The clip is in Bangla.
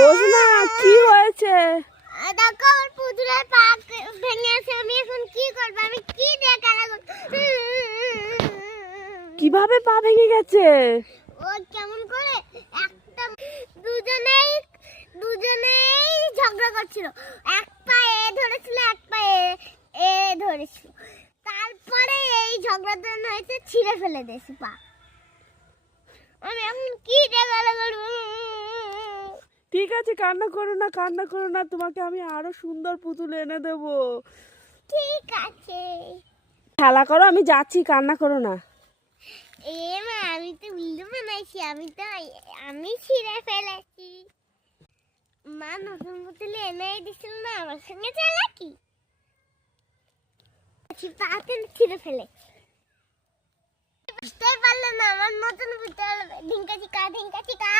ওজনা কি হয়েছে? দেখো আমার পুতুলের পা ভেঙে আছে, আমি এখন কি করব? আমি কি দিয়ে খেলা করব? কিভাবে পা ভেঙে গেছে? ও কেমন করে একটা দুজনেই ঝগড়া করছিল, এক পায়ে ধরেছিল এক পায়ে ধরেছিল, তারপরে এই ঝগড়াটা হয়েছে, ছিঁড়ে ফেলে দিয়েছি পা। আমি এখন কি দিয়ে খেলা করব? ঠিক আছে, কান্না করো না, কান্না করো না, তোমাকে আমি আরো সুন্দর পুতুল এনে দেবো। ঠিক আছে। খেলা করো, আমি যাচ্ছি, কান্না করো না। মা, আমি তো ভিডিও বানাইছি, আমি ছিঁড়ে ফেলেছি। মা নতুন পুতুল এনে দিছিল না, আমার সঙ্গে চালাকি পাতে ছিঁড়ে ফেলে। বুঝতে পারলে না আমার নতুন পুতুল ঢিঙ্কা চিকা ঢিঙ্কা চিকা।